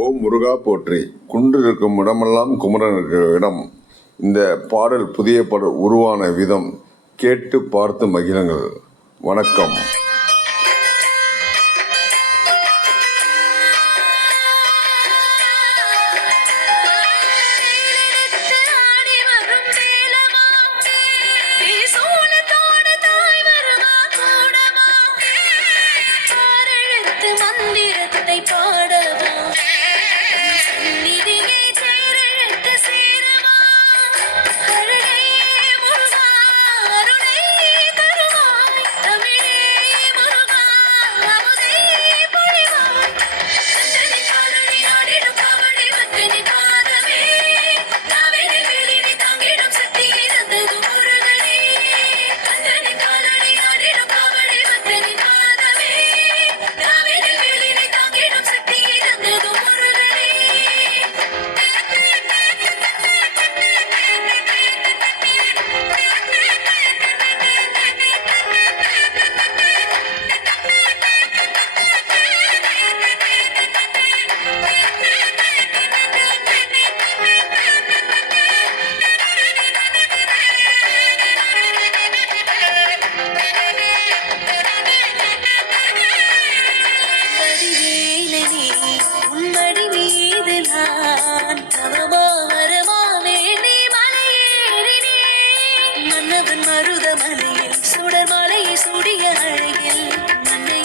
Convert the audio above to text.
ஓ முருகா போற்றி. குன்று இருக்கும் இடமெல்லாம் குமரன் இருக்கிற இடம். இந்த பாடல் புதிய பாடல் உருவான விதம் கேட்டு பார்த்து மகிழங்கள். வணக்கம். மீது நான் தவமோகரமாவே நீ மலையேறினே. மன்னவன் மருத மலையில் சுடர் மலையை சுடிய அழகில் மண்ணை